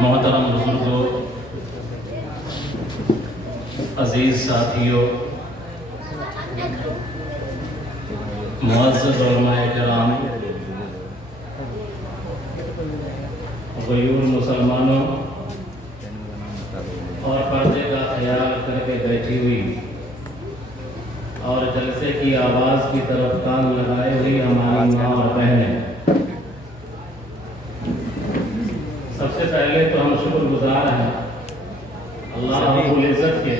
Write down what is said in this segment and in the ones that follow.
محترم بزرگوں، عزیز ساتھیوں، معزز علماء کرام، غیور مسلمانوں اور پردے کا خیال کر کے بیٹھی ہوئی اور جلسے کی آواز کی طرف کان لگائے ہوئی ہماری ماں اور بہنیں، سب سے پہلے تو ہم شکر گزار ہیں اللہ رب العزت کے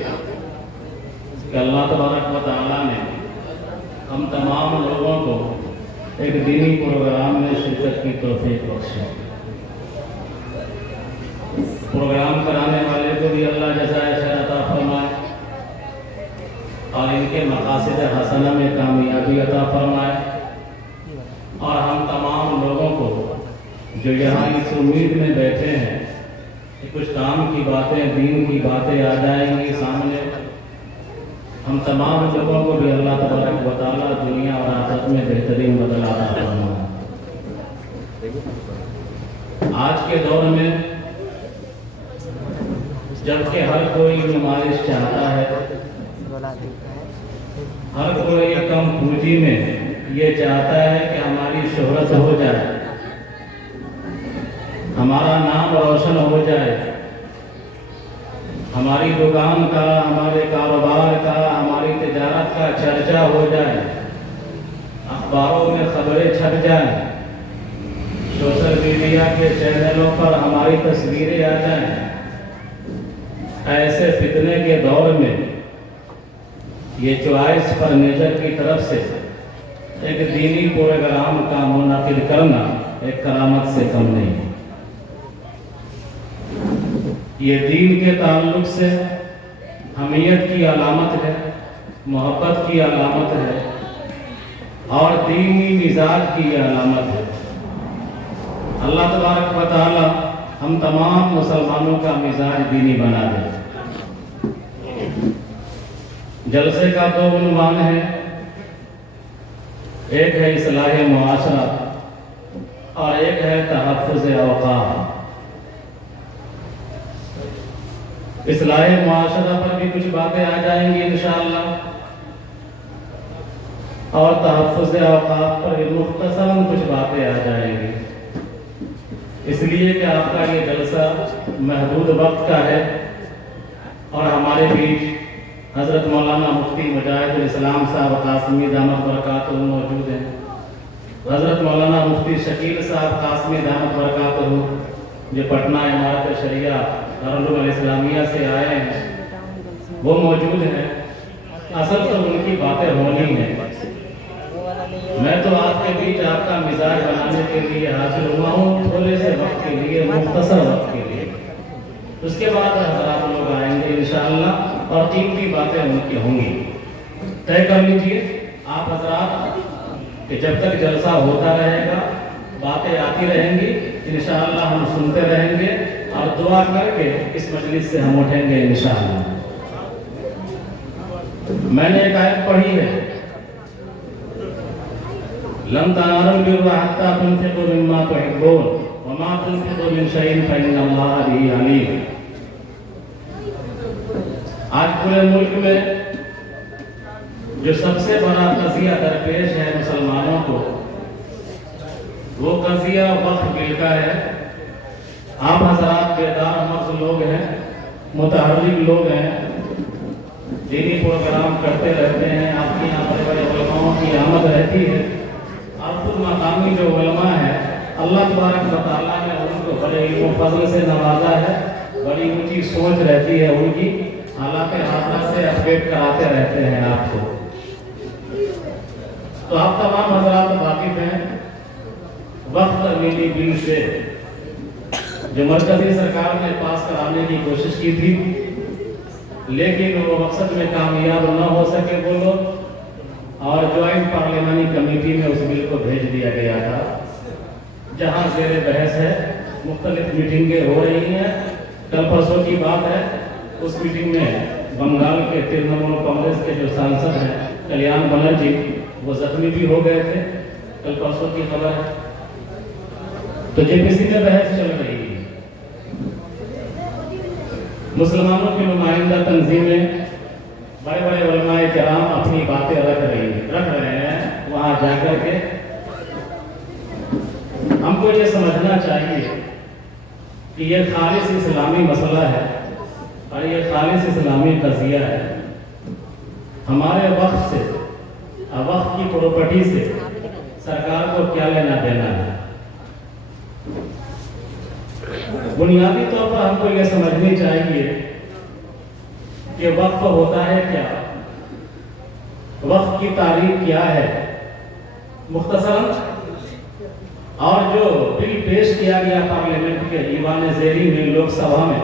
کہ اللہ تبارک و تعالیٰ نے ہم تمام لوگوں کو ایک دینی پروگرام میں شرکت کی توفیق بخشی۔ پروگرام کرانے والے کو بھی اللہ جزائے خیر عطا فرمائے اور ان کے مقاصد حسنہ میں کامیابی عطا فرمائے، اور ہم تمام لوگوں کو جو یہاں اس امید میں بیٹھے ہیں کہ کچھ کام کی باتیں، دین کی باتیں آ جائیں گی سامنے، ہم تمام لوگوں کو بھی اللہ تبارک و تعالیٰ دنیا اور آخرت میں بہترین بدل عطا فرمائے۔ آج کے دور میں جبکہ ہر کوئی نمائش چاہتا ہے، ہر کوئی کم پونجی میں یہ چاہتا ہے کہ ہماری شہرت ہو جائے، ہمارا نام روشن ہو جائے، ہماری دکان کا، ہمارے کاروبار کا، ہماری تجارت کا چرچا ہو جائے، اخباروں میں خبریں چھپ جائیں، سوشل میڈیا کے چینلوں پر ہماری تصویریں آ جائیں۔ ایسے فتنے کے دور میں یہ چوائس فرنیچر کی طرف سے ایک دینی پروگرام کا منعقد کرنا ایک کرامت سے کم نہیں۔ یہ دین کے تعلق سے حمیت کی علامت ہے، محبت کی علامت ہے اور دینی مزاج کی علامت ہے۔ اللہ تبارک و تعالی ہم تمام مسلمانوں کا مزاج دینی بنا دے۔ جلسے کا دو عنوان ہے، ایک ہے اصلاح معاشرہ اور ایک ہے تحفظ اوقاف۔ اصلاح معاشرہ پر بھی کچھ باتیں آ جائیں گی انشاءاللہ، اور تحفظ اوقاف پر بھی مختصراً کچھ باتیں آ جائیں گی، اس لیے کہ آپ کا یہ جلسہ محدود وقت کا ہے اور ہمارے بیچ حضرت مولانا مفتی مجاہد الاسلام صاحب قاسمی دامت برکاتہ موجود ہیں، حضرت مولانا مفتی شکیل صاحب قاسمی دامت برکاتہ جو پٹنہ امارت شریعہ دارالعلوم الاسلامیہ سے آئے ہیں وہ موجود ہیں۔ اصل تو ان کی باتیں ہونی ہیں، میں تو آپ کے بیچ آپ کا مزاج بنانے کے لیے حاضر ہوا ہوں، تھوڑے سے وقت کے لیے، مختصر وقت کے لیے۔ اس کے بعد حضرات لوگ آئیں گے انشاءاللہ اور قیمتی باتیں ان کی ہوں گی۔ طے کر لیجیے آپ حضرات کہ جب تک جلسہ ہوتا رہے گا، باتیں آتی رہیں گی، انشاءاللہ ہم سنتے رہیں گے اور دعا کر کے اس مجلس سے ہم اٹھیں گے انشاءاللہ۔ میں نے ایک آیت پڑھی ہے، لَن تَنَالُوا الْبِرَّ حَتَّىٰ تُنْفِقُوا مِمَّا تُحِبُّونَ وَمَا تُنْفِقُوا مِنْ شَيْءٍ فَإِنَّ اللَّهَ بِهِ عَلِيمٌ۔ آج پورے ملک میں جو سب سے بڑا قضیہ درپیش ہے مسلمانوں کو، وہ قضیہ وقف بل کا ہے۔ آپ حضرات بیدار مغز لوگ ہیں، متحرک لوگ ہیں، دینی پروگرام کرتے رہتے ہیں، آپ کے یہاں بڑے بڑے علماءوں کی آمد رہتی ہے، اور خود مقامی جو علماء ہیں اللہ تبارک و تعالیٰ نے ان کو بڑے علم و فضل سے نوازا ہے، بڑی اونچی سوچ رہتی ہے ان کی، حالات حاضرہ سے اپڈیٹ کراتے رہتے ہیں آپ کو۔ تو آپ تمام حضرات واقف ہیں وقف ترمیمی بل سے جو مرکزی سرکار نے پاس کرانے کی کوشش کی تھی، لیکن وہ مقصد میں کامیاب نہ ہو سکے وہ لوگ، اور جوائنٹ پارلیمانی کمیٹی میں اس بل کو بھیج دیا گیا تھا، جہاں زیر بحث ہے، مختلف میٹنگیں ہو رہی ہیں۔ کل پرسوں کی بات ہے، اس میٹنگ میں بنگال کے ترنمول کانگریس کے جو سانسد ہیں کلیان بنرجی، وہ زخمی بھی ہو گئے تھے، کل پرسوں کی خبر ہے۔ تو JPC میں بحث چل رہی ہے، مسلمانوں کی نمائندہ تنظیمیں، بڑے بڑے علماء کرام اپنی باتیں رکھ رہے ہیں وہاں جا کر کے۔ ہم کو یہ سمجھنا چاہیے کہ یہ خالص اسلامی مسئلہ ہے اور یہ خالص اسلامی قضیہ ہے۔ ہمارے وقت سے، وقت کی پراپرٹی سے سرکار کو کیا لینا دینا ہے؟ بنیادی طور پر ہم کو یہ سمجھنی چاہیے کہ وقف ہوتا ہے کیا، وقف کی تعریف کیا ہے۔ مختصراً اور جو بل پیش کیا گیا پارلیمنٹ کے ایوان زیریں میں، لوک سبھا میں،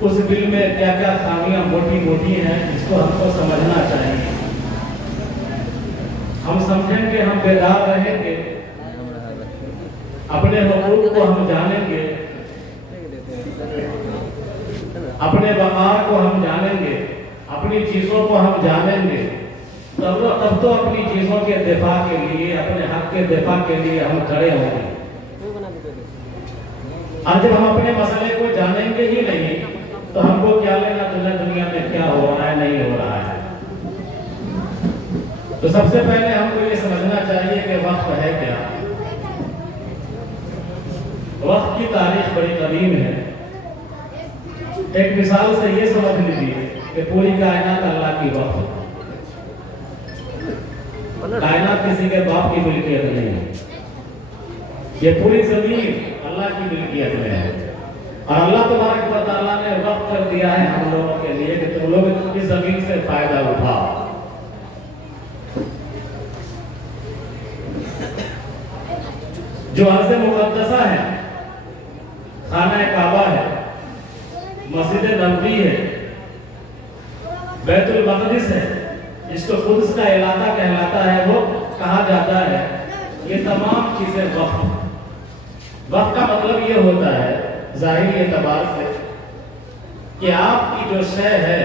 اس بل میں کیا کیا خامیاں موٹی موٹی ہیں، اس کو ہم کو سمجھنا چاہیے۔ ہم سمجھیں گے، ہم بیدار رہیں گے، اپنے حقوق کو ہم جانیں گے، اپنے وقار کو ہم جانیں گے، اپنی چیزوں کو ہم جانیں گے، تب تو اپنی چیزوں کے دفاع کے لیے، اپنے حق کے دفاع کے لیے ہم کھڑے ہوں گے۔ اور جب ہم اپنے مسئلے کو جانیں گے ہی نہیں تو ہم کو کیا لینا دینا دنیا میں کیا ہو رہا ہے، نہیں ہو رہا ہے۔ تو سب سے پہلے ہم کو یہ سمجھنا چاہیے کہ وقف ہے کیا۔ وقت کی تاریخ بڑی قدیم ہے۔ ایک مثال سے یہ سمجھ لیجیے کہ پوری کائنات اللہ کی وقف ہے۔ کائنات کسی کے باپ کی ملکیت نہیں ہے، یہ پوری زمین اللہ کی ملکیت میں ہے، اور اللہ تبارک و تعالیٰ نے وقف کر دیا ہے ہم لوگوں کے لیے کہ تم لوگ اس زمین سے فائدہ اٹھاؤ۔ جو ارض مقدسہ ہے، خانہ کعبہ ہے، مسجد نبوی ہے، بیت المقدس ہے، جس کو قدس کا علاقہ کہلاتا ہے، وہ کہا جاتا ہے، یہ تمام چیزیں وقف۔ وقف کا مطلب یہ ہوتا ہے ظاہری اعتبار سے کہ آپ کی جو شے ہے،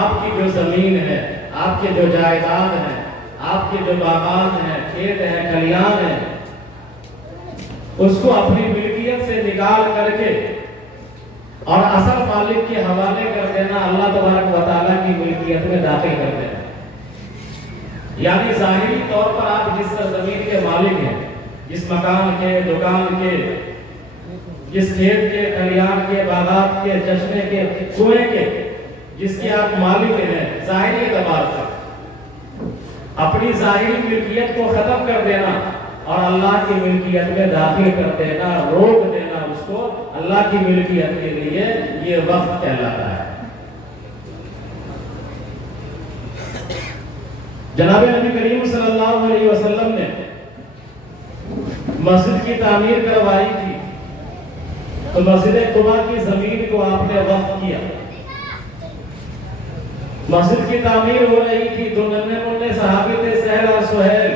آپ کی جو زمین ہے، آپ کے جو جائیداد ہیں، آپ کے جو باغات ہیں، کھیت ہیں، کھلیان ہیں، اس کو اپنی ملکیت سے نکال کر کے اور اصل مالک کے حوالے کر دینا، اللہ تبارک و تعالیٰ کی ملکیت میں داخل کر دینا۔ یعنی ظاہری طور پر آپ جس زمین کے مالک ہیں، جس مکان کے، دکان کے، جس کھیت کے، کھلیان کے، باغات کے، چشمے کے، کنویں کے، جس کے آپ مالک ہیں، ظاہری اعتبار سے اپنی ظاہری ملکیت کو ختم کر دینا اور اللہ کی ملکیت میں داخل کر دینا، روک دینا اس کو اللہ کی ملکیت کے لیے، یہ وقف کہلاتا ہے۔ جناب نبی کریم صلی اللہ علیہ وسلم نے مسجد کی تعمیر کروائی تھی تو مسجد قباء کی زمین کو آپ نے وقف کیا۔ مسجد کی تعمیر ہو رہی تھی، دو ننھے منھے صحابی تھے، سہل اور سہیل،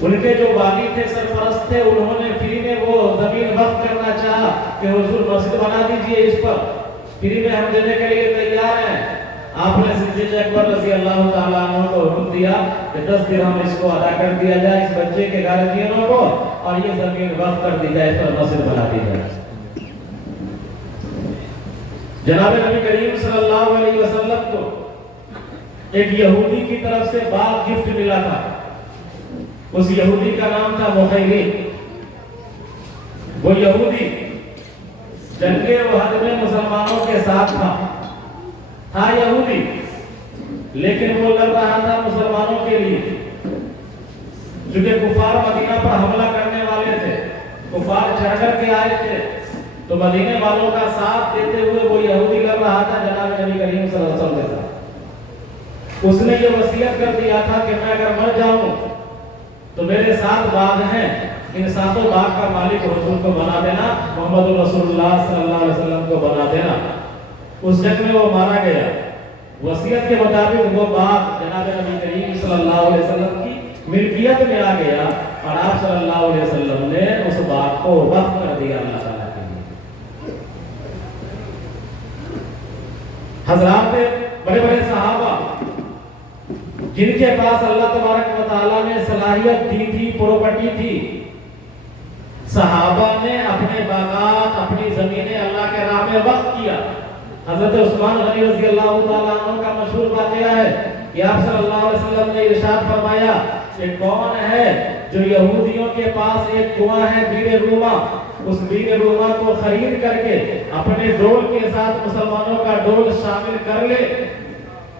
ان کے جو والی تھے، سرپرست تھے، انہوں نے فری میں وہ زمین وقف کرنا چاہا کہ حضور مسجد بنا دیجئے، اس پر فری میں ہم دینے کے لیے تیار ہیں۔ آپ نے صدیق اکبر رضی اللہ تعالیٰ عنہ کو حکم دیا کہ 10 درہم اس کو ادا کر دیا جائے، اس بچے کے گارجینوں کو، اور یہ زمین وقف کر دی جائے، اس پر مسجد بنا دی جائے۔ جناب نبی کریم صلی اللہ علیہ وسلم کو ایک یہودی کی طرف سے باغ گفٹ ملا تھا، اس یہودی کا نام تھا مخیرین۔ وہ یہودی جنگ احد میں مسلمانوں کے ساتھ تھا یہودی، لیکن وہ لڑ رہا تھا مسلمانوں کے لیے، چونکہ کفار مدینہ پر حملہ کرنے والے تھے، کفار چڑھ کر کے آئے تھے، تو مدینے والوں کا ساتھ دیتے ہوئے وہ یہودی لڑ رہا تھا جناب نبی کریم صلی اللہ علیہ وسلم کے ساتھ۔ اس نے یہ وصیت کر دیا تھا کہ میں اگر مر جاؤں تو میرے 7 باغ ہیں، ان 7 باغ کا مالک حضور کو بنا دینا، محمد رسول اللہ صلی اللہ علیہ وسلم کو بنا دینا۔ اس جنگ میں وہ مارا گیا۔ وصیت کے مطابق وہ باغ جناب نبی کریم صلی اللہ علیہ وسلم کی ملکیت میں آ گیا، اور آپ صلی اللہ علیہ وسلم نے اس باغ کو وقف کر دیا اللہ تعالیٰ کے لیے۔ حضرات بڑے بڑے صحابہ جن کے پاس اللہ تبارک و تعالیٰ نے صلاحیت دی تھی، پراپرٹی تھی، صحابہ نے اپنے باغات، اپنی زمینیں اللہ کے راہ میں وقف کیا۔ حضرت عثمان غنی رضی اللہ تعالیٰ عنہ کا مشہور واقعہ ہے کہ آپ صلی اللہ علیہ وسلم نے ارشاد فرمایا کہ کون ہے جو یہودیوں کے پاس ایک کنواں ہے بیر روما، اس بیر روما کو خرید کر کے اپنے ڈول کے ساتھ مسلمانوں کا ڈول شامل کر لے،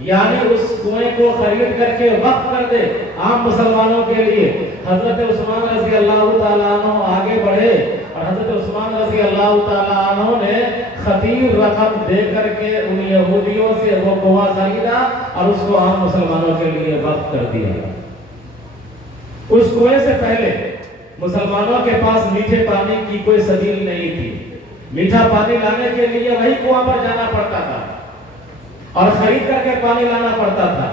یعنی اس کنویں کو خرید کر کے وقف کر دے عام مسلمانوں کے لیے۔ حضرت عثمان رضی اللہ تعالیٰ عنہ آگے بڑھے اور حضرت عثمان رضی اللہ تعالیٰ عنہ نے خطیر رقم دے کر کے ان یہودیوں سے وہ کنواں خریدا اور اس کو عام مسلمانوں کے لیے وقف کر دیا۔ اس کنویں سے پہلے مسلمانوں کے پاس میٹھے پانی کی کوئی سبیل نہیں تھی، میٹھا پانی لانے کے لیے وہی کنواں پر جانا پڑتا تھا اور خرید کر کے پانی لانا پڑتا تھا۔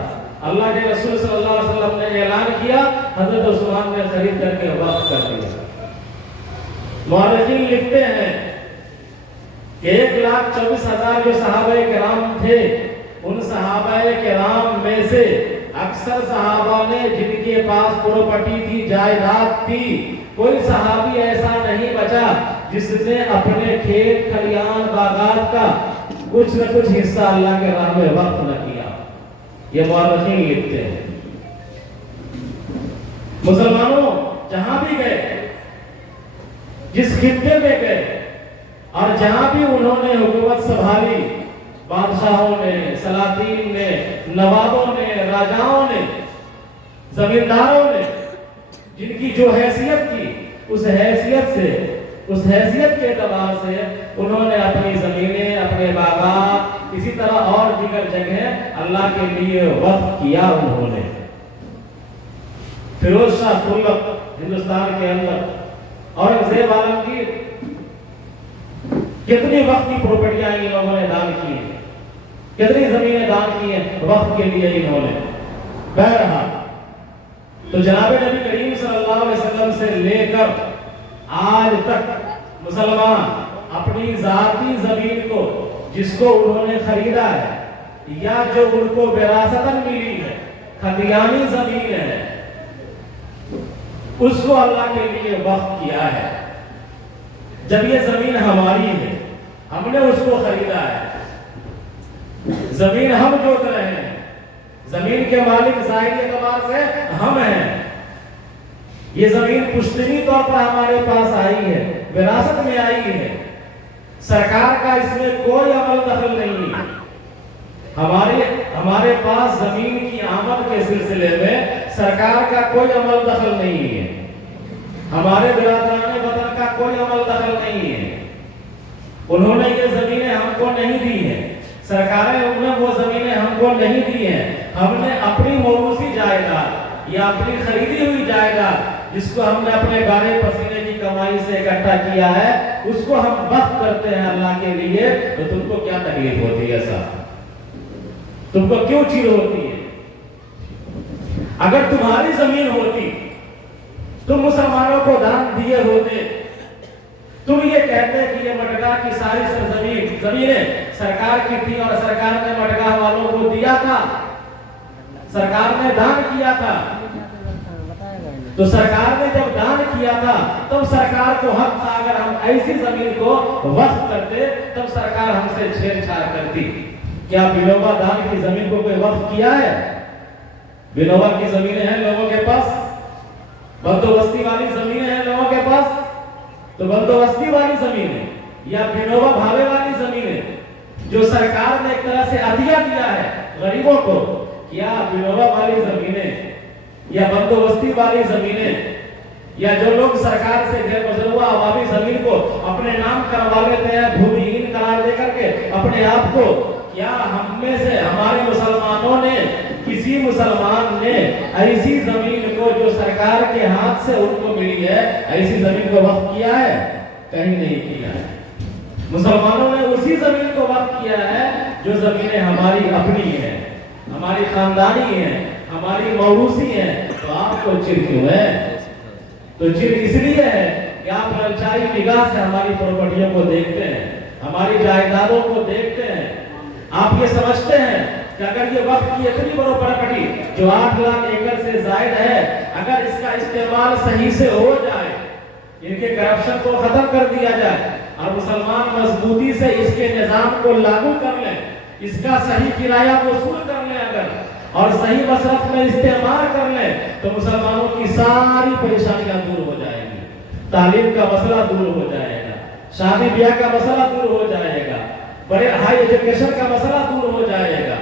اللہ کے رسول صلی اللہ علیہ وسلم نے اعلان کیا، حضرت عثمان نے خرید کر کے وقف کر دیا۔ مورخین لکھتے ہیں کہ 1,24,000 جو صحابہ کرام تھے، ان صحابہ کرام میں سے اکثر صحابہ نے جن کے پاس پراپرٹی تھی، جائیداد تھی، کوئی صحابی ایسا نہیں بچا جس نے اپنے کھیت کھلیان باغات کا کچھ نہ کچھ حصہ اللہ کے راہ میں وقف نہ کیا۔ یہ مورخین لکھتے ہیں۔ مسلمانوں جہاں بھی گئے، جس خطے میں گئے اور جہاں بھی انہوں نے حکومت سنبھالی، بادشاہوں نے، سلاطین نے، نوابوں نے، راجاؤں نے، زمینداروں نے، جن کی جو حیثیت تھی، اس حیثیت کے اعتبار سے انہوں نے اپنی زمینیں، اپنے باغات، اسی طرح اور دیگر جگہیں اللہ کے لیے وقف کیا انہوں نے۔ فیروز شاہ تغلق ہندوستان کے اندر، اورنگزیب عالمگیر، کتنی وقت کی پراپرٹیاں ان لوگوں نے دان کی ہیں، کتنی زمینیں دان کی ہیں وقف کے لیے انہوں نے۔ بہرحال تو جناب نبی کریم صلی اللہ علیہ وسلم سے لے کر آج تک مسلمان اپنی ذاتی زمین کو، جس کو انہوں نے خریدا ہے یا جو ان کو وراثتاً ملی ہے، خدیانی زمین ہے، اس کو اللہ کے لیے وقف کیا ہے۔ جب یہ زمین ہماری ہے، ہم نے اس کو خریدا ہے، زمین ہم جوت رہے ہیں، زمین کے مالک ظاہری اعتبار سے ہم ہیں، یہ زمین پشتنی طور پر ہمارے پاس آئی ہے، وراثت میں آئی ہے، سرکار کا اس میں کوئی عمل دخل نہیں ہے۔ ہمارے پاس زمین کی آمد کے سلسلے میں سرکار کا کوئی عمل دخل نہیں ہے، ہمارے برادران وطن کا کوئی عمل دخل نہیں ہے۔ انہوں نے یہ زمینیں ہم کو نہیں دی ہیں، سرکاریں انہیں وہ زمینیں ہم کو نہیں دی ہیں، ہم نے اپنی موروثی جائیداد یا اپنی خریدی ہوئی جائیداد، جس کو ہم نے اپنے گارے پسینے کی کمائی سے اکٹھا کیا ہے، اس کو ہم وقف کرتے ہیں اللہ کے لیے۔ تو تم کو کیا تکلیف ہوتی ہے صاحب؟ تم کو کیوں چیڑ ہوتی ہے؟ اگر تمہاری زمین ہوتی، تم مسلمانوں کو دان دیے ہوتے، تم یہ کہتے کہ یہ مٹگا کی ساری زمینیں سرکار کی تھی اور سرکار نے مٹگا والوں کو دیا تھا، سرکار نے دان کیا تھا، تو سرکار نے جب دان کیا تھا تب سرکار کو حق تھا، اگر ہم ایسی زمین کو وقف کرتے تب سرکار ہم سے چھیڑ چھاڑ کرتی۔ کیا بنوبا دان کی زمین کو کوئی وقف کیا ہے؟ بنوبا کی زمینیں ہیں لوگوں کے پاس، بندوبستی والی زمینیں ہیں لوگوں کے پاس، تو بندوبستی والی زمینیں یا بنوبا بھاوے والی زمینیں جو سرکار نے ایک طرح سے عطیہ دیا ہے غریبوں کو، کیا بنوبا والی زمینیں یا بندوبستی والی زمینیں یا جو لوگ سرکار سے غیر مزروعہ عوامی زمین کو اپنے نام کروا لیتے ہیں، بھومیہین قرار دے کر کے اپنے آپ کو، کیا ہم میں سے ہمارے مسلمانوں نے، کسی مسلمان نے ایسی زمین کو جو سرکار کے ہاتھ سے ان کو ملی ہے، ایسی زمین کو وقف کیا ہے؟ کہیں نہیں کیا ہے۔ مسلمانوں نے اسی زمین کو وقف کیا ہے جو زمینیں ہماری اپنی ہیں، ہماری خاندانی ہیں، ہماری موروثی ہیں۔ تو آپ کو چڑ کیوں ہے؟ تو چڑ اس لیے ہے کہ آپ للچائی نگاہ سے ہماری پراپرٹیوں کو دیکھتے ہیں، ہماری جائیدادوں کو دیکھتے ہیں، آپ یہ سمجھتے ہیں कि अगर ये वक्त की इतनी बड़ी प्रॉपर्टी जो 8 लाख एकड़ से जायद है, अगर इसका इस्तेमाल सही से हो जाए, इनके करप्शन को खत्म कर दिया जाए और मुसलमान मजबूती से इसके निजाम को लागू कर लें, इसका सही किराया वसूल कर लें अगर, और सही मसरफ में इस्तेमाल कर लें, तो मुसलमानों की सारी परेशानियां दूर हो जाएंगी। तालीम का मसला दूर हो जाएगा, शादी ब्याह का मसला दूर हो जाएगा, बड़े हाई एजुकेशन का मसला दूर हो जाएगा।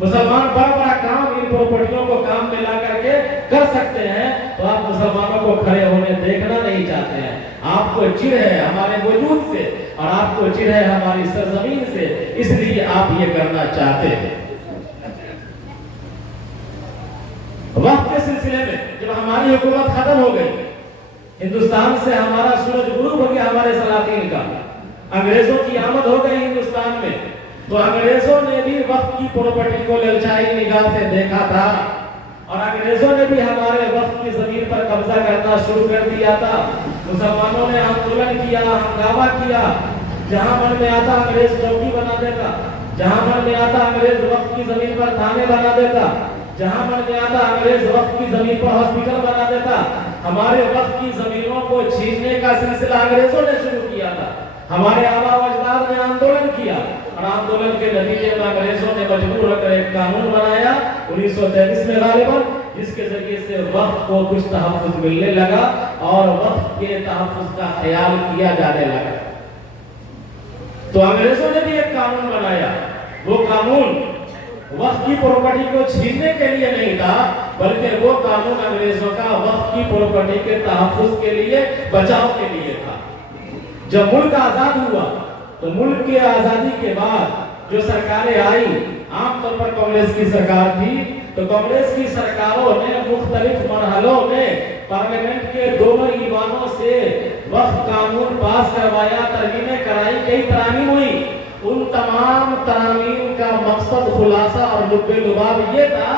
मुसलमान बड़ा बड़ा काम इन प्रॉपर्टियों को काम में ला करके कर सकते हैं, तो आप मुसलमानों को खड़े होने देखना नहीं चाहते हैं। आपको चिढ़ है हमारे वजूद से और आपको चिढ़ है हमारी सरजमीन से, इसलिए आप ये करना चाहते हैं। वक्त के सिलसिले में जब हमारी हुकूमत खत्म हो गई, हिंदुस्तान से हमारा सूरज गुरूब हो गया, हमारे सलातीन का, अंग्रेजों की आमद हो गई हिंदुस्तान में, तो अंग्रेजों ने भी वक्त की प्रॉपर्टी को ललचाई निगाह से देखा था और अंग्रेजों ने भी हमारे वक्त की जमीन पर कब्जा करना शुरू कर दिया था। मुसलमानों ने आंदोलन किया, हंगामा किया, जहां मन में आता अंग्रेज चौकी बना देता, जहां मन में आता अंग्रेज वक्त की जमीन पर थाने बना देता, जहां मन में आता अंग्रेज वक्त की जमीन पर हॉस्पिटल बना देता। हमारे वक्त की जमीनों को छीनने का सिलसिला अंग्रेजों ने शुरू किया था। हमारे आबा व अजदाद ने आंदोलन किया और आंदोलन के नतीजे में अंग्रेजों ने मजबूर होकर एक कानून बनाया 1933 में गालिबन, जिसके जरिए से वक्त को कुछ तहफ्फुज मिलने लगा और वक्त के तहफ्फुज का ख्याल किया जाने लगा। तो अंग्रेजों ने भी एक कानून बनाया, वो कानून वक्त की प्रॉपर्टी को छीनने के लिए नहीं था, बल्कि वो कानून अंग्रेजों का वक्त की प्रॉपर्टी के तहफ्फुज के लिए, बचाव के लिए था। जब मुल्क आजाद हुआ तो मुल्क की आजादी के बाद जो सरकारें आई, आमतौर पर कांग्रेस की सरकार थी, तो कांग्रेस की सरकारों ने मुख्तलिफ मरहलों में पार्लियामेंट के दोनों ईवानों से वक्त कानून पास करवाया, तरमीमें कराई, कई तरामीम हुई। उन तमाम तरामीम का मकसद, खुलासा और लुब्बे लुबाब ये था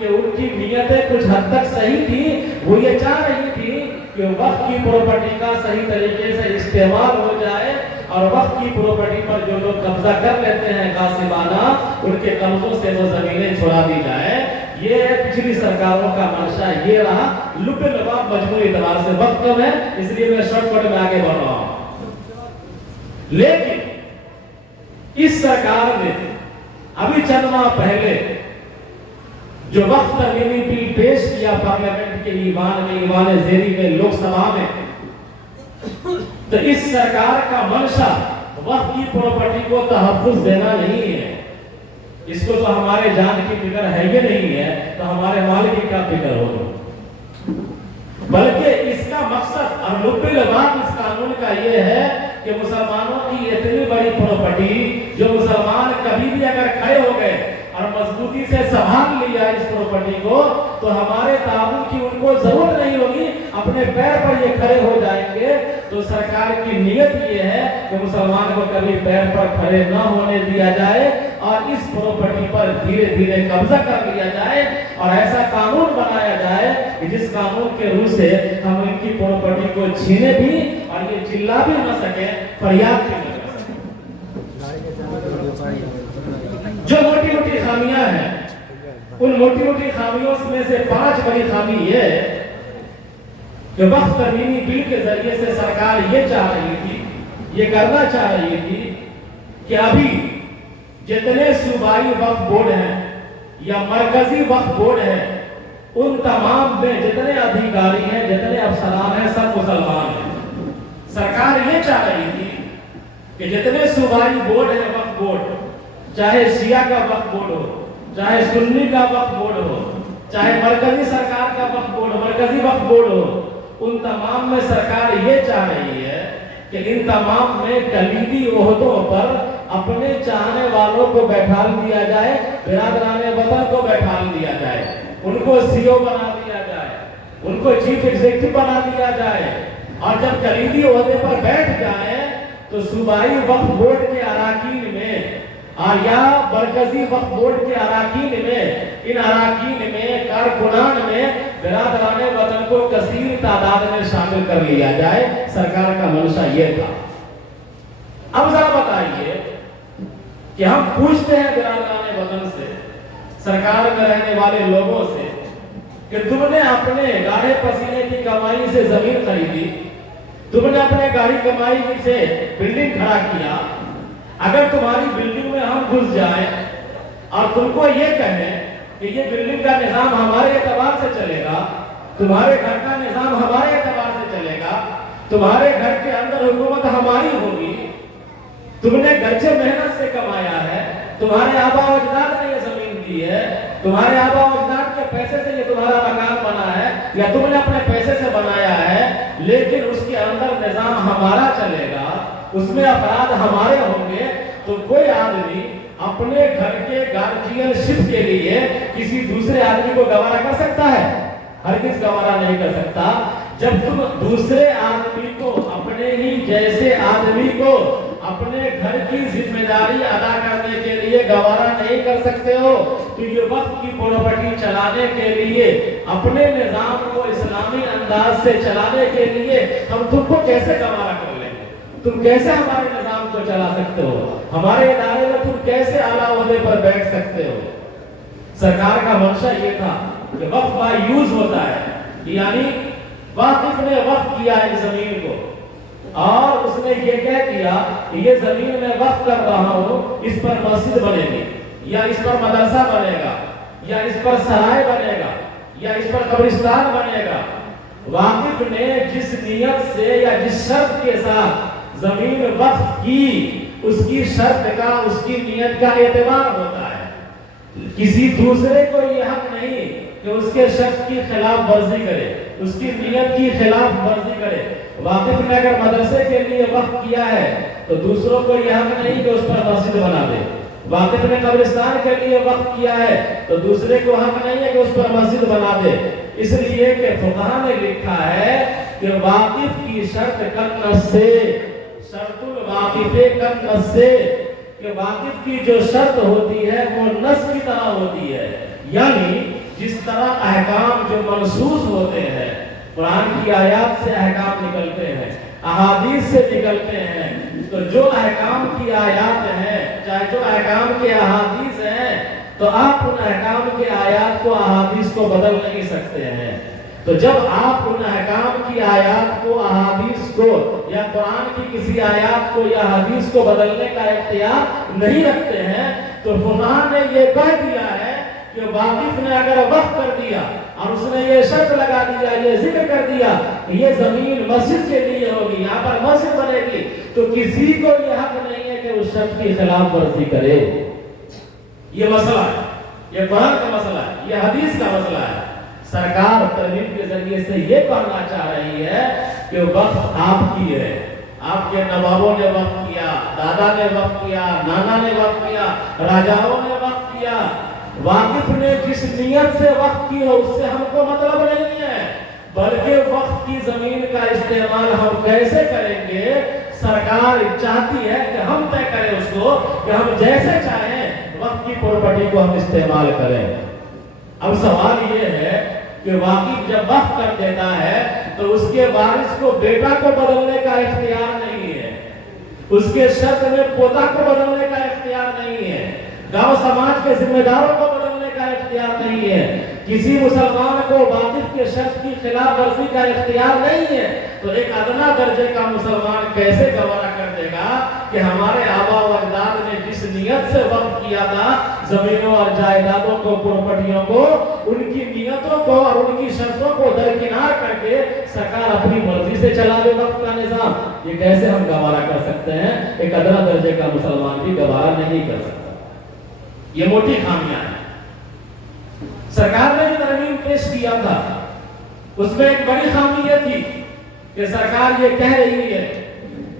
कि उनकी नीयतें कुछ हद तक सही थी। वो ये चाह रही थी कि वक्त की प्रॉपर्टी का सही तरीके से इस्तेमाल हो जाए और वक्त की प्रॉपर्टी पर जो लोग कब्जा कर लेते हैं गासिबाना, उनके कब्जों से वो जमीनें छुड़ा दी जाए। ये पिछली सरकारों का मंशा ये रहा। लुब्बे लुबाब मजमूई एतबार से वक्त कम है, इसलिए मैं शॉर्टकट में आगे बढ़ रहा हूं। लेकिन इस सरकार ने अभी चंद माह पहले जो वक्त तरमीमी बिल पेश किया पार्लियामेंट के ईवान में, ईवान ज़ेरी में, लोकसभा में, तो इस सरकार का मंशा वक्त की प्रॉपर्टी को तहफ्फुज देना नहीं है। इसको तो हमारे जान की फिक्र है ये नहीं है, तो हमारे माल की क्या फिक्र होगी। बल्कि इसका मकसद और लुब्बे लबाब इस कानून का ये है कि मुसलमानों की इतनी बड़ी प्रॉपर्टी जो मुसलमान कभी भी अगर खड़े हो गए और मजबूती से संभाल लिया इस प्रॉपर्टी को, तो हमारे ताबून की उनको जरूरत नहीं होगी, अपने पैर पर ये खड़े हो जाएंगे। तो सरकार की नीयत ये है कि मुसलमान को कभी पैर पर खड़े न होने दिया जाए और इस प्रॉपर्टी पर धीरे धीरे कब्जा कर लिया जाए और ऐसा कानून बनाया जाए कि जिस कानून के रूप से हम इनकी प्रॉपर्टी को छीने भी और ये चिल्ला भी न सके, फरियाद भी न कर सके। जो मोटी मोटी खामियां हैं, उन मोटी मोटी खामियों में से 5 बड़ी खामी ये है कि वक्त तरमीमी बिल के जरिए से सरकार ये चाह रही थी, ये करना चाह रही थी कि अभी जितने सूबाई वक्फ बोर्ड हैं या मरकजी वक्फ बोर्ड है, उन तमाम में जितने अधिकारी हैं, जितने अफसरान हैं, सब मुसलमान हैं। सरकार ये चाह रही थी कि जितने सूबाई बोर्ड है वक्फ बोर्ड, चाहे शिया का वक्फ बोर्ड हो, चाहे सुन्नी का वक्फ बोर्ड हो, चाहे मरकजी सरकार का वक्फ बोर्ड, मरकजी वक्फ बोर्ड हो, उन तमाम में सरकार ये चाह रही है कि इन तमाम में कलीदी ओहदों पर अपने चाहने वालों को बैठाल दिया जाए, बिरादराने वतन को बैठाल दिया जाए, उनको सीओ बना दिया जाए, उनको चीफ एग्जीक्यूटिव बना दिया जाए। और जब कलीदी ओहदे पर बैठ जाए तो सूबाई वक्फ बोर्ड के अराकीन में और या मरकजी वक्फ बोर्ड के अराकीन में, इन अराकीन में, कारकुनान में बिरादराने वतन को कसीर तादाद में शामिल कर लिया जाए। सरकार का मंशा ये था। अब जरा बताइए कि हम पूछते हैं बिरादराने वतन से सरकार में रहने वाले लोगों से कि तुमने अपने गाढ़े पसीने की कमाई से जमीन खरीदी, तुमने अपने गाड़ी कमाई से बिल्डिंग खड़ा किया, अगर तुम्हारी बिल्डिंग में हम घुस जाए और तुमको ये कहें कि ये बिल्डिंग का निजाम हमारे एतबार से चलेगा, तुम्हारे घर का निजाम हमारे एतबार से चलेगा, तुम्हारे घर के अंदर हुकूमत हमारी होगी, तुमने गर्चे मेहनत से कमाया है, तुम्हारे आबा अजदाद ने ये जमीन दी है, तुम्हारे आबा अजदाद के पैसे से ये तुम्हारा मकान बना है या तुमने अपने पैसे से बनाया है, लेकिन उसके अंदर निजाम हमारा चलेगा, उसमें अफराद हमारे होंगे, तो कोई आदमी अपने घर के गार्जियनशिप के लिए किसी दूसरे आदमी को गवारा कर सकता है? हरगिज़ गवारा नहीं कर सकता। जब तुम दूसरे आदमी को, अपने ही जैसे आदमी को अपने घर की जिम्मेदारी अदा करने के लिए गवारा नहीं कर सकते हो, तो ये वक्त की प्रॉपर्टी चलाने के लिए, अपने निजाम को इस्लामी अंदाज से चलाने के लिए हम तुमको कैसे गवारा कर लेंगे? तुम कैसे हमारे निजाम को चला सकते हो? हमारे इदारे में तुम कैसे आला ओहदे पर बैठ सकते हो? सरकार का मंशा ये था कि वक्फ बाय यूज होता है, यानी वाकिफ ने वक्फ किया इस जमीन को और उसने ये कह दिया कि ये जमीन मैं वक्फ कर रहा हूँ, इस पर मस्जिद बनेगी या इस पर मदरसा बनेगा या इस पर सराय बनेगा या इस पर कब्रिस्तान बनेगा। वाकिफ ने जिस नियत से या जिस शर्त के साथ जमीन वक्फ की, उसकी शर्त का, उसकी नियत का एतबार होता है। किसी दूसरे को यह हक नहीं कि उसके शर्त की खिलाफ वर्जी करे, उसकी नियत की खिलाफ वर्जी करे। वाकिफ ने अगर मदरसे के लिए वक्फ किया है तो दूसरों को यह हक नहीं कि उस पर मस्जिद बना दे। वाकिफ ने कब्रिस्तान के लिए वक्फ किया है तो दूसरे को हक नहीं है कि उस पर मस्जिद बना दे। इसलिए कि फुक़हा ने लिखा है कि वाकिफ की शर्त कन्नस से, शर्तुल वाकिफे कन्नस से, कि वाकिफ की जो शर्त होती है वो नस की तरह होती है, यानी जिस तरह अहकाम जो मनसूस होते हैं, कुरान की आयत से अहकाम निकलते हैं, अहादीस से निकलते हैं, तो जो अहकाम की आयत हैं, चाहे जो अहकाम के अहादीस हैं, तो आप उन अहकाम के आयत को, अहादीस को बदल नहीं सकते हैं। तो जब आप उन अहकाम की आयत को, अहादीस को या कुरान की किसी आयत को या हदीस को बदलने का इख्तियार नहीं रखते हैं, तो फुक़हा ने ये कह दिया है कि वाकिफ ने अगर वक्फ कर दिया और उसने ये शर्त लगा दिया, ये जिक्र कर दिया कि ये जमीन मस्जिद के लिए होगी, यहाँ पर मस्जिद बनेगी, तो किसी को ये हक नहीं है कि उस शर्त की खिलाफ वर्जी करे। ये मसला है, ये कुरान का मसला है, ये हदीस का मसला है। सरकार तरमीम के जरिए से ये कहना चाह रही है कि वक्फ आपकी है, आपके नवाबों ने वक्फ किया, दादा ने वक्फ किया, नाना ने वक्फ किया, राजाओं ने वक्फ किया। वाकिफ ने जिस नियत से वक्फ की हो उससे हमको मतलब नहीं है, बल्कि वक्फ की जमीन का इस्तेमाल हम कैसे करेंगे, सरकार चाहती है कि हम तय करें उसको, कि हम जैसे चाहें वक्फ की प्रॉपर्टी को हम इस्तेमाल करें। अब सवाल ये है कि वाकिफ जब वक्फ कर देता है तो उसके वारिस को बेटा को बदलने का इख्तियार नहीं है, उसके शर्त में पोता को बदलने का इख्तियार नहीं है, गांव समाज के जिम्मेदारों को बदलने का इख्तियार नहीं है, किसी मुसलमान को वाकिफ के शर्त की खिलाफ वर्जी का इख्तियार नहीं है। तो एक अदना दर्जे का मुसलमान कैसे गवारा कर देगा कि हमारे आबा व अजदाद ने जिस नियत से वक्फ किया था जमीनों और जायदादों को, प्रॉपर्टियों को, उनकी नियतों को और उनकी शर्तों को दरकिनार करके सरकार अपनी मर्जी से चला दे वक्फ का निजाम। ये कैसे हम गवारा कर सकते हैं? एक अदना दर्जे का मुसलमान भी गवारा नहीं कर सकता। ये मोटी खामियां हैं। सरकार ने जो तरमीम पेश किया था उसमें एक बड़ी खामी यह थी कि सरकार ये कह रही है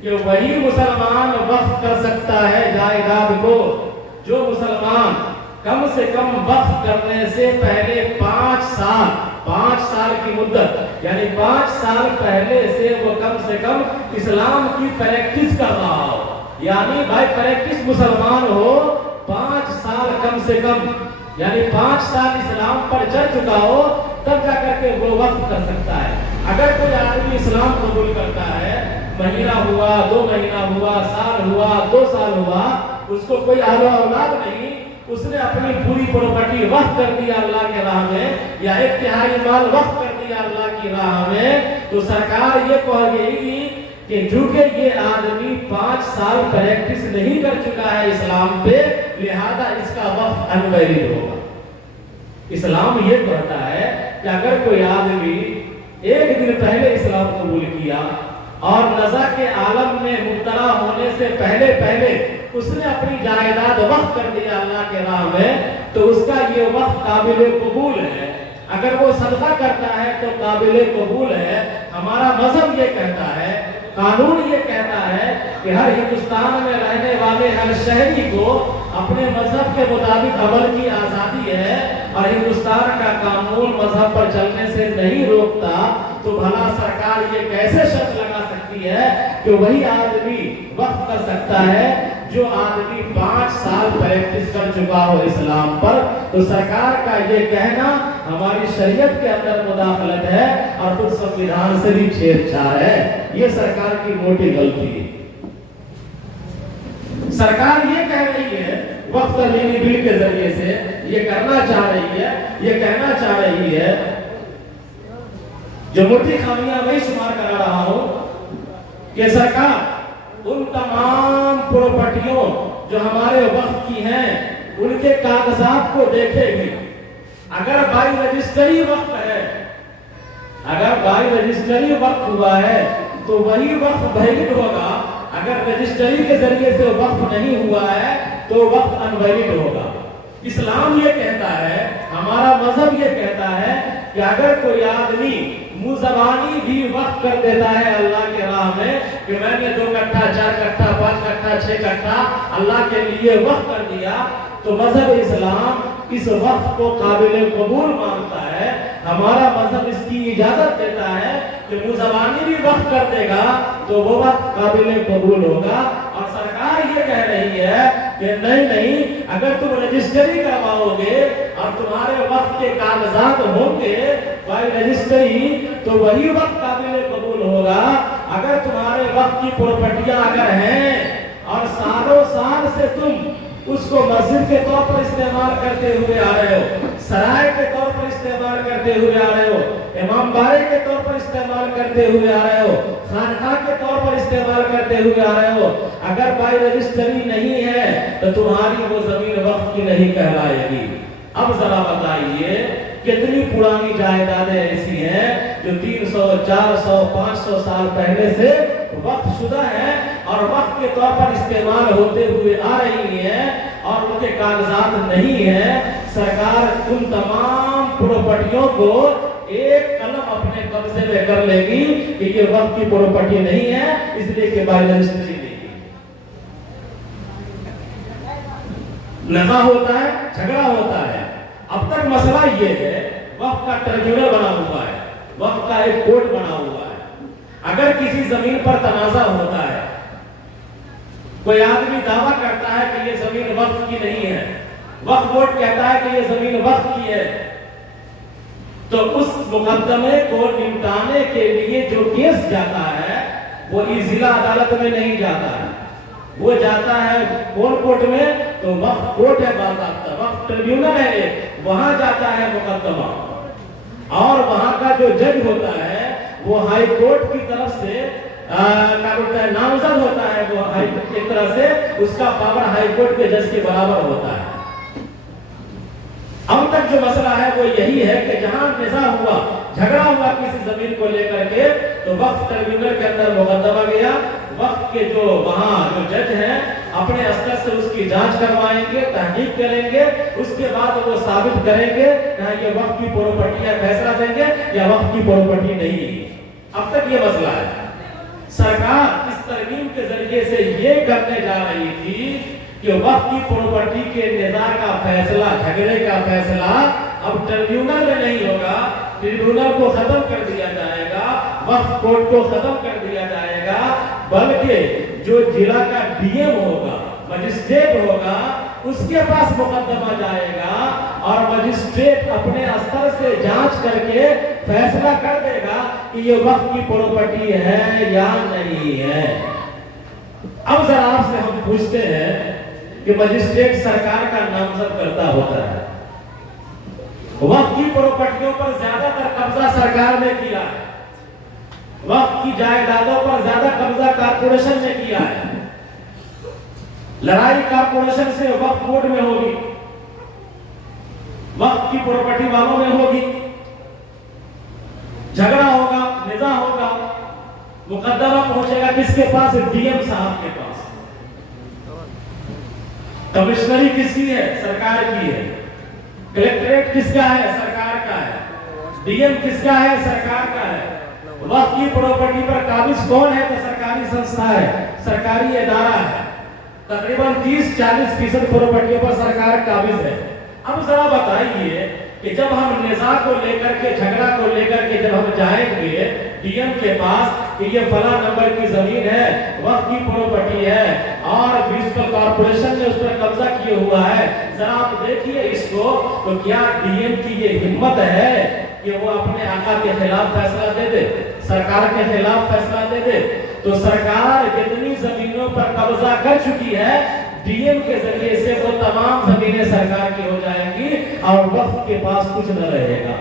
कि वही मुसलमान वक्फ कर सकता है जायदाद को जो मुसलमान कम से कम वक्फ करने से पहले 5 साल की मुद्दत, यानी 5 साल पहले से वो कम से कम इस्लाम की प्रैक्टिस कर रहा हो, यानी भाई प्रैक्टिस मुसलमान हो 5 साल कम से कम, यानी 5 साल इस्लाम पर चल चुका हो, तब जा करके वो वक्फ कर सकता है। अगर कोई आदमी इस्लाम कबूल करता है, महीना हुआ, 2 महीना हुआ, साल हुआ, 2 साल हुआ, उसको कोई औलाद नहीं, उसने अपनी पूरी प्रॉपर्टी वक्फ कर दिया अल्लाह के राह में, या 1/3 माल वक्फ कर दिया अल्लाह की राह में, तो सरकार ये कहेगी कि चूंकि ये आदमी 5 साल प्रैक्टिस नहीं कर चुका है इस्लाम पे, लिहाजा इसका वक्फ अनवैलिड होगा। इस्लाम ये कहता है कि अगर कोई आदमी एक दिन पहले इस्लाम कबूल किया और नज़ा के आलम में मुब्तला होने से पहले उसने अपनी जायदाद वक्फ कर दिया अल्लाह के राह में, तो उसका ये वक्फ काबिल कबूल है। अगर वो सदका करता है तो काबिल कबूल है। हमारा मजहब ये कहता है, कानून ये कहता है कि हर हिंदुस्तान में रहने वाले हर शहरी को अपने मजहब के मुताबिक अमल की आज़ादी है, और हिंदुस्तान का कानून मजहब पर चलने से नहीं रोकता, तो भला सरकार ये कैसे शर्त लगा सकती है कि वही आदमी वक्फ कर सकता है जो आदमी 5 साल प्रैक्टिस कर चुका हो इस्लाम पर। तो सरकार का ये कहना हमारी शरीयत के अंदर मुदाखलत है और खुद संविधान से भी छेड़छाड़ है। ये सरकार की मोटी गलती है। सरकार ये कह रही है वक्फ तरमीमी बिल के जरिए से, ये करना चाह रही है, ये कहना चाह रही है, जो मोटी खामियां वही शुमार करा रहा हूं कि सरकार उन तमाम प्रॉपर्टियों जो हमारे वक्फ की हैं उनके कागजात को देखेगी। अगर बाई रजिस्ट्री वक्फ है, अगर बाई रजिस्ट्री वक्फ हुआ है तो वही वक्फ वैलिड होगा। अगर रजिस्ट्री के जरिए से वक्फ नहीं हुआ है तो वक्फ अनवैलिड होगा। इस्लाम ये कहता है, हमारा मजहब ये कहता है कि अगर कोई आदमी मुज़बानी भी वक्फ कर देता है अल्लाह के राह में कि मैंने 2 कट्ठा 4 कट्ठा 5 कट्ठा 6 कट्ठा अल्लाह के लिए वक्फ कर दिया, तो मजहब इस्लाम इस वक्फ को काबिल कबूल मानता है। हमारा मजहब इसकी इजाजत देता है कि मुज़बानी भी वक्फ कर देगा तो वो वक्फ काबिल कबूल होगा। और सरकार ये कह रही है कि नहीं, अगर तुम रजिस्ट्री करवाओगे और तुम्हारे वक्फ के कागजात होंगे बाई रजिस्ट्री, तो वही वक्फ काबिल कबूल होगा। अगर तुम्हारे वक्फ की प्रॉपर्टियां अगर हैं और सालों साल से तुम उसको मस्जिद के तौर पर इस्तेमाल करते हुए आ रहे हो, सराय के तौर पर इस्तेमाल करते हुए आ रहे हो, इमामबाड़े के तौर पर इस्तेमाल करते हुए आ रहे हो, खानका के तौर पर इस्तेमाल करते हुए आ रहे हो, अगर बाई रजिस्ट्री नहीं है तो तुम्हारी वो जमीन वक्फ की नहीं कहलाएगी। अब जरा बताइए कितनी पुरानी जायदादें ऐसी हैं जो 300, 400, 500 साल पहले से वक्फ शुदा है और वक्फ के तौर पर इस्तेमाल होते हुए आ रही है और उनके कागजात नहीं है। सरकार उन तमाम प्रॉपर्टियों को एक कलम अपने कब्जे में कर लेगी कि ये वक्फ की प्रॉपर्टी नहीं है, इसलिए के बाई रजिस्ट्री नहीं। नज़ा होता है, झगड़ा होता है। अब तक मसला ये है, वक्फ का ट्रिब्यूनल बना हुआ है, वक्फ का एक कोर्ट बना हुआ है। अगर किसी जमीन पर तनाजा होता है, कोई आदमी दावा करता है कि ये जमीन वक्फ की नहीं है, वक्फ बोर्ड कहता है कि ये जमीन वक्फ की है, तो उस मुकदमे को निपटाने के लिए जो केस जाता है वो जिला अदालत में नहीं जाता है, वो जाता है कौन कोर्ट में? तो वक्फ कोर्ट है, बाकायदा वक्फ ट्रिब्यूनल है, वहां जाता है मुकदमा। और वहां का जो जज होता है वो हाई कोर्ट की तरफ से क्या बोलता है, नामजद होता है। वो हाई कोर्ट की तरफ से उसका पावर हाई कोर्ट के जज के बराबर होता है। अब तक जो मसला है वो यही है कि जहां निज़ा हुआ, झगड़ा हुआ किसी जमीन को लेकर के, तो वक्फ ट्रिब्यूनल के अंदर मुकदमा गया, वक्फ के जो वहां जो जज हैं अपने स्तर से उसकी जांच करवाएंगे, तहकीक करेंगे, उसके बाद वो साबित करेंगे कि ये वक्फ की प्रॉपर्टी है, फैसला देंगे या वक्फ की प्रॉपर्टी नहीं। अब तक ये मसला है। सरकार इस तरमीम के जरिए से ये करने जा रही थी कि वक्फ की प्रॉपर्टी के निज़ा का फैसला, झगड़े का फैसला अब ट्रिब्यूनल में नहीं होगा, ट्रिब्यूनल को खत्म कर दिया जाएगा, वक्फ कोर्ट को खत्म कर दिया जाएगा, बल्कि जो जिला का डीएम होगा, मजिस्ट्रेट होगा, उसके पास मुकदमा जाएगा और मजिस्ट्रेट अपने स्तर से जांच करके फैसला कर देगा कि ये वक्फ की प्रॉपर्टी है या नहीं है। अब जरा आपसे हम पूछते हैं کہ मजिस्ट्रेट सरकार का नामजद करता होता है। वक्त की प्रॉपर्टियों पर ज्यादातर कब्जा सरकार ने किया है, वक्त की जायदादों पर ज्यादा कब्जा कारपोरेशन ने किया है। लड़ाई कारपोरेशन से वक्फ बोर्ड में होगी, वक्त की प्रॉपर्टी वालों में होगी, झगड़ा होगा, निज़ा होगा, मुकदमा पहुंचेगा किसके पास? डीएम साहब के पास। कमिश्नरी किसकी है? सरकार की है। कलेक्ट्रेट किसका है? सरकार का है। डीएम किसका है? सरकार का है। वक्त की प्रॉपर्टी पर काबिज कौन है? तो सरकारी संस्था है, सरकारी इदारा है। तकरीबन 30-40% प्रॉपर्टियों पर सरकार काबिज है। अब जरा बताइए कि जब हम निज़ा को लेकर के, झगड़ा को लेकर के जब हम जाएंगे डीएम के पास कि ये फला नंबर की जमीन है, वक्त की प्रॉपर्टी है और म्युनिसिपल कॉर्पोरेशन ने उस पर कब्जा किया हुआ है, जरा आप देखिए इसको, तो क्या डीएम की ये हिम्मत है कि वो अपने आका के खिलाफ फैसला दे दे, सरकार के खिलाफ फैसला दे दे? तो सरकार जितनी जमीनों पर कब्जा कर चुकी है, डीएम के जरिए से वो तमाम जमीनें सरकार की हो जाएंगी और वक्त के पास कुछ न रहेगा।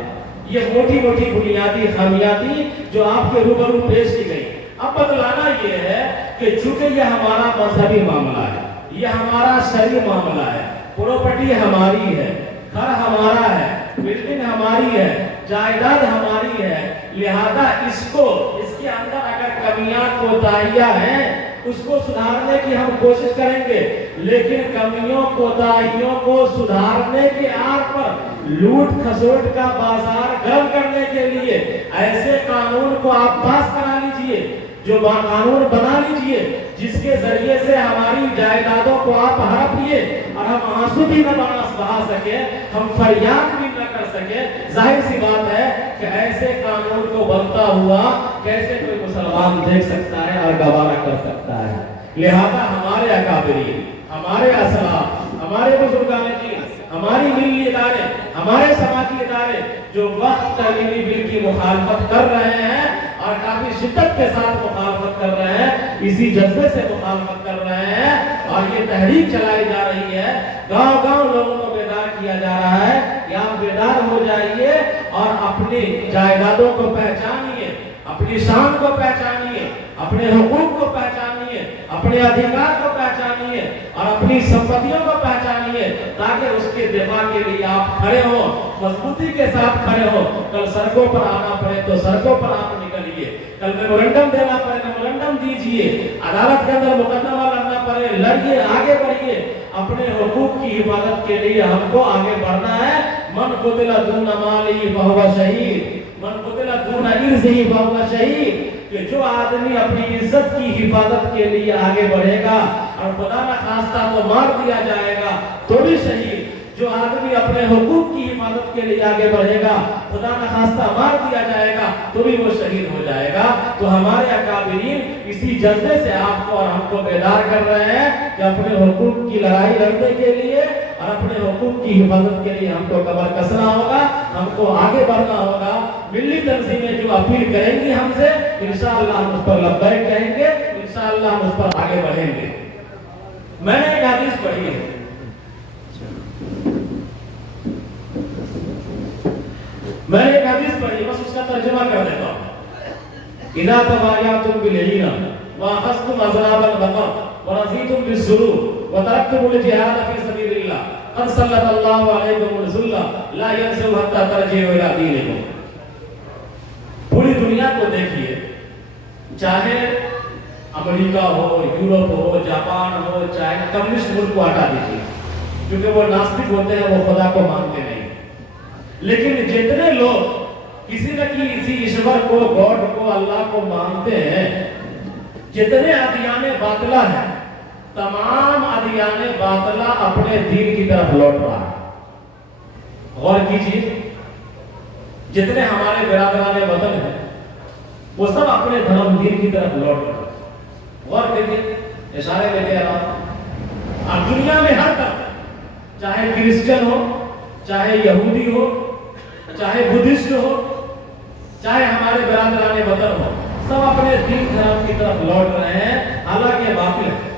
ये मोटी मोटी बुनियादी खामियाती जो आपके रूबरू पेश की गई। अब बतलाना ये है कि चूंकि ये हमारा मजहबी मामला है, ये हमारा शरई मामला है, प्रॉपर्टी हमारी है, घर हमारा है, बिल्डिंग हमारी है, जायदाद हमारी है, लिहाजा इसके अंदर अगर कमियां कोताहियां हैं उसको सुधारने की हम कोशिश करेंगे, लेकिन कमियों कोताहियों को सुधारने के आड़ पर लूट खसोट का बाजार गर्म करने के लिए ऐसे कानून को आप पास करा लीजिए, जो कानून बना लीजिए जिसके जरिए से हमारी जायदादों को आप हड़पिए और हम आंसू भी न बहा सके, हम फरियाद भी न कर सके। जाहिर सी बात है कि ऐसे कानून को बनता हुआ कैसे कोई मुसलमान देख सकता है और गवारा कर सकता है। लिहाजा हमारे अकाबिरीन, हमारे असलाफ, हमारे बुजुर्गान दीन, हमारी मिल्ली इदारे, हमारे समाजी इदारे जो वक्त तहरीरी बिल की मुखालफत कर रहे हैं और काफी शिद्दत के साथ मुखालफत कर रहे हैं, इसी जज्बे से मुखालफत कर रहे हैं और ये तहरीक चलाई जा रही है, गांव-गांव लोगों को बेदार किया जा रहा है कि आप बेदार हो जाइए और अपनी जायदादों को पहचानिए, अपनी शान को पहचानिए, अपने हुकूक को पहचानिए, अपने अधिकार को पहचानिए और अपनी संपत्तियों को पहचानिए, ताकि उसके दिफा के लिए आप खड़े हो, मजबूती के साथ खड़े हो। कल सड़कों पर आना पड़े तो सड़कों पर आप निकलिए, कल मेमोरेंडम देना पड़े मेमोरेंडम दीजिए, अदालत के अंदर मुकदमा लड़ना पड़े लड़िए, आगे बढ़िए। अपने हुकूक की हिफाजत के लिए हमको आगे बढ़ना है। मन कुतिला दून माली फहुवा शहीद, मन कुतिला दून इर्ज़िही फहुवा शहीद, कि जो आदमी अपनी इज्जत की हिफाजत के लिए आगे बढ़ेगा और खुदा न खास्ता तो मार दिया जाएगा तो भी शहीद, जो आदमी अपने हुकूक की हिफाजत के लिए आगे बढ़ेगा, खुदा न खास्ता मार दिया जाएगा तो भी वो शहीद हो जाएगा। तो हमारे अकाबिरीन इसी जज्बे से आपको और हमको बेदार कर रहे हैं कि अपने हुकूक की लड़ाई लड़ने के लिए और अपने हुकूक की हिफाजत के लिए हमको कमर कसना होगा, हमको आगे बढ़ना होगा। मिल्ली तंजीमें जो अपील करेंगी हमसे, इंशाअल्लाह हम उस पर लब्बैक कहेंगे, इंशाअल्लाह हम उस पर आगे बढ़ेंगे। मैंने एक हदीस पढ़ी है, मैंने एक हदीस पढ़ी, बस उसका तर्जुमा कर देता हूं। इदा तबायातुम बिलईना व अखस्तुम अज़राबल बकर व रज़ीतुम बिस्सुरूर व तरक्तुमुल जिहाद फी सबीलिल्लाह क़द सल्लल्लाहु अलैकुमुल ज़ुल्ला ला यंज़ु हत्ता तरजिउ इला दीनिकुम। पूरी दुनिया को देखिए, चाहे अमेरिका हो, यूरोप हो, जापान हो, चाहे कम्युनिस्ट मुल्क को हटा दीजिए, क्योंकि वो नास्तिक होते हैं, वो खुदा को मानते नहीं। लेकिन जितने लोग किसी न किसी ईश्वर को, गॉड को, अल्लाह को मानते हैं, जितने अदियाने बातिला हैं, तमाम अदियाने बातिला अपने दीन की तरफ लौट रहा है। गौर कीजिए, जितने हमारे बिरादराने वतन हैं वो सब अपने धर्म दीन की तरफ लौट रहे हैं। गौर कीजिए, इशारे में कह रहा हूं, और दुनिया में हर तरफ, चाहे क्रिश्चियन हो, चाहे यहूदी हो, चाहे बुद्धिस्ट हो, चाहे हमारे बिरादराने वतन हो, सब अपने दीन धर्म की तरफ लौट रहे हैं, हालांकि बातिल है।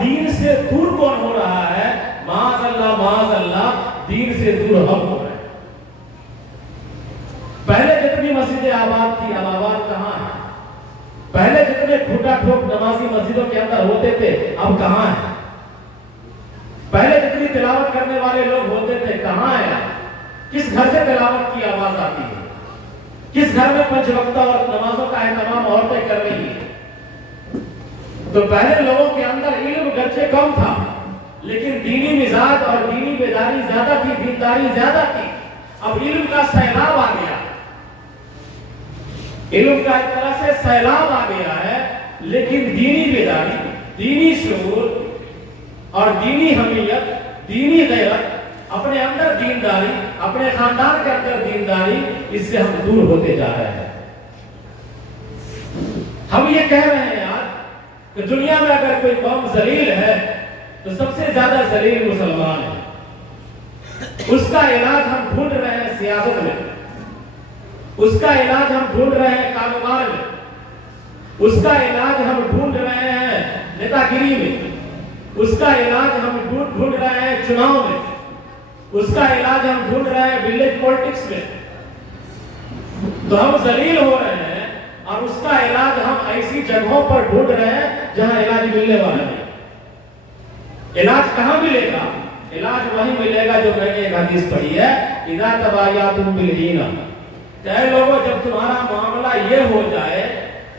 دین سے دور کون ہو رہا ہے؟ معاذ اللہ دین سے دور ہم ہو رہے ہیں۔ پہلے جتنی مسجدیں آباد تھی اب آباد کہاں ہے؟ پہلے جتنے کھوٹا ٹھوک نمازی مسجدوں کے اندر ہوتے تھے اب کہاں ہیں؟ پہلے جتنی تلاوت کرنے والے لوگ ہوتے تھے کہاں ہیں؟ کس گھر سے تلاوت کی آواز آتی ہے؟ کس گھر میں 5 وقتہ اور نمازوں کا اہتمام عورتیں کر رہی ہیں؟ تو پہلے لوگوں کے اندر علم گرچہ کم تھا لیکن دینی مزاج اور دینی بیداری زیادہ تھی، دینداری زیادہ تھی۔ اب علم کا سیلاب آ گیا، علم کا ایک طرح سے سیلاب آ گیا ہے، لیکن دینی بیداری، دینی شعور اور دینی حمیت، دینی غیرت، اپنے اندر دینداری، اپنے خاندان کے اندر دینداری، اس سے ہم دور ہوتے جا رہے ہیں۔ ہم یہ کہہ رہے ہیں یار کہ دنیا میں اگر کوئی قوم ذلیل ہے تو سب سے زیادہ ذلیل مسلمان ہے۔ اس کا علاج ہم ڈھونڈ رہے ہیں سیاست میں، اس کا علاج ہم ڈھونڈ رہے ہیں کاروبار میں، اس کا علاج ہم ڈھونڈ رہے ہیں نیتا گیری میں، اس کا علاج ہم ڈھونڈ رہے ہیں چناؤ میں، اس کا علاج ہم ڈھونڈ رہے ہیں ولیج پولیٹکس میں۔ تو ہم ذلیل ہو رہے ہیں اور اس کا علاج ہم ایسی جگہوں پر ڈھونڈ رہے ہیں جہاں علاج ملنے والا نہیں۔ علاج کہاں ملے گا؟ علاج وہی ملے گا جو میں نے ایک حدیث پڑھی ہے، اذا تبایعتم بالعینہ، کہ لوگوں جب تمہارا معاملہ یہ ہو جائے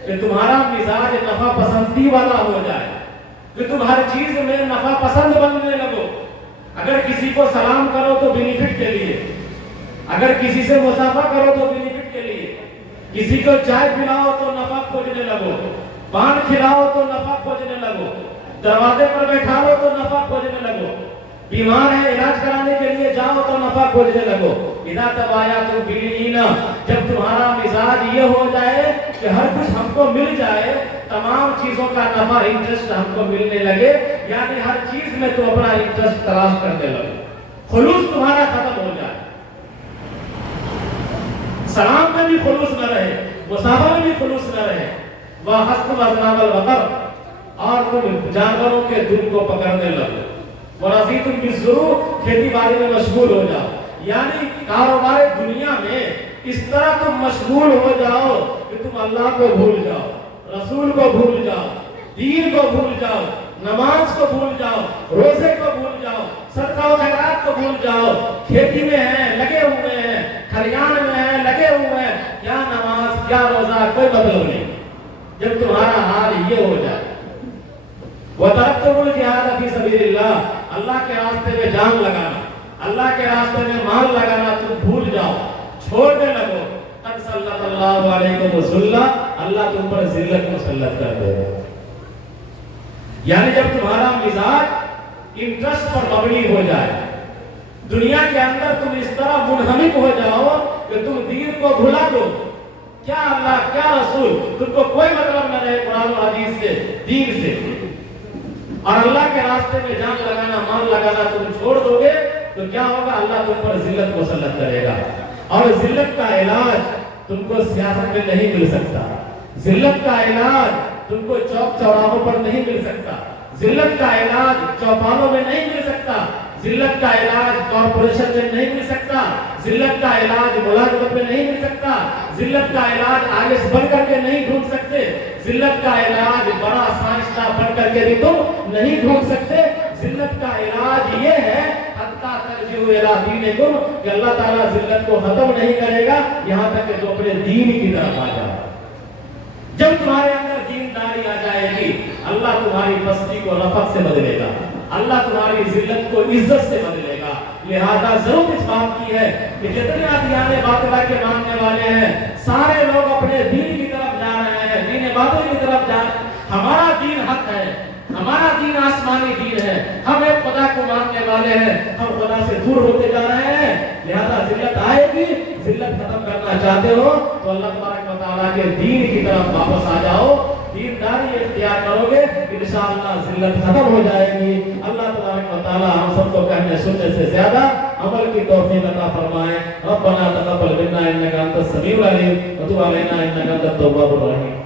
کہ تمہارا مزاج نفع پسندی والا ہو جائے، کہ تم ہر چیز میں نفع پسند بننے لگو، اگر کسی کو سلام کرو تو بینیفٹ کے لیے، اگر کسی سے مصافحہ کرو تو بینیفٹ کے لیے، کسی کو چائے پلاؤ تو نفع کھوجنے لگو، پان کھلاؤ تو نفع کھوجنے لگو، دروازے پر بیٹھا لو تو نفع کھوجنے لگو، بیمار ہے علاج کرانے کے لیے جاؤ تو نفع کھوجنے لگو۔ اذا تبایعتم بالعینہ، جب تمہارا مزاج یہ ہو جائے کہ ہر کچھ ہم کو مل جائے، تمام چیزوں کا نفع انٹرسٹ ہم کو ملنے لگے، یعنی ہر چیز میں تم اپنا انٹرسٹ تلاش کرنے لگو، خلوص تمہارا ختم ہو جائے، سلام میں بھی خلوص نہ رہے، مصافحہ میں بھی خلوص نہ رہے، وَأَخَذْتُمْ أَذْنَابَ الْبَقَرِ، اور تم جانوروں کے دم کو پکڑنے لگو، وَرَضِيتُمْ بِالزُّرُوعِ، کھیتی باڑی میں مشغول ہو جاؤ، یعنی کاروبار دنیا میں اس طرح تم مشغول ہو جاؤ کہ تم اللہ کو بھول جاؤ، رسول کو بھول جاؤ، دین کو بھول جاؤ، نماز کو بھول جاؤ، روزے کو بھول جاؤ، صدقہ و خیرات کو بھول جاؤ، کھیتی میں ہیں لگے ہوئے ہیں، کھلیان میں ہیں لگے ہوئے ہیں، کیا نماز کیا روزہ کوئی مطلب نہیں۔ جب تمہارا حال یہ ہو جائے، وَتَرَكْتُمُ الْجِهَادَ فِي سَبِيلِ اللَّهِ، اللہ کے راستے میں جان لگانا، اللہ کے راستے میں مال لگانا تم بھول جاؤ، چھوڑنے لگو، قَدْ سَلَّطَ اللَّهُ عَلَيْكُمُ الذِّلَّ، اللہ تم پر ذلت مسلط کر دے گا۔ یعنی جب تمہارا مزاج انٹرسٹ پر مبنی ہو جائے، دنیا کے اندر تم اس طرح منہمک ہو جاؤ کہ تم دین کو بھلا دو، کیا اللہ کیا رسول، تم کو کوئی مطلب نہ رہے قرآن و حدیث سے، دین سے، اور اللہ کے راستے میں جان لگانا مال لگانا تم چھوڑ دو گے تو کیا ہوگا؟ اللہ تم پر ذلت مسلط کرے گا، اور ذلت کا علاج تم کو سیاست میں نہیں مل سکتا، ذلت کا علاج تم کو چوک چوراہوں پر نہیں مل سکتا، ذلت کا علاج چوپالوں میں نہیں مل سکتا، ذلت کا علاج کارپوریشن میں نہیں مل سکتا، ذلت کا علاج ملازمت میں نہیں مل سکتا، ذلت کا علاج آئیس بن کر کے نہیں ڈھونڈ سکتے، ذلت کا علاج بڑا سائنسداں بن کر کے بھی تم نہیں ڈھونڈ سکتے۔ ذلت کا علاج یہ ہے حتیٰ ترجعوا الی دینکم، کہ اللہ تعالیٰ ذلت کو ختم نہیں کرے گا یہاں تک کہ تم اپنے دین کی طرف آ جاؤ۔ جب تمہارے اندر دینداری آ جائے گی، اللہ تمہاری پستی کو رفعت سے بدلے گا، اللہ تمہاری ذلت کو عزت سے بدلے گا۔ لہذا ضرورت اس بات کی ہے کہ جتنے ادیان باطلہ کے ماننے والے ہیں سارے لوگ اپنے دین کی طرف جا رہے ہیں، دین باطل کی طرف جا رہے ہیں۔ ہمارا دین حق ہے، ہمارا دین آسمانی دین ہے، ہم ایک خدا کو ماننے والے ہیں، ہم خدا سے دور ہوتے جا رہے ہیں۔ لہذا ذلت آئے گی، ذلت ختم کرنا چاہتے ہو تو اللہ تبارک و تعالیٰ کے دین کی طرف واپس آ جاؤ، دینداری اختیار کرو گے، انشاءاللہ ذلت ختم ہو جائے گی۔ اللہ تبارک و تعالیٰ ہم سب کو کہنے سننے سے زیادہ عمل کی توفیق عطا فرمائے۔ ربنا تقبل منا انک انت السمیع العلیم وتب علینا انک انت التواب الرحیم۔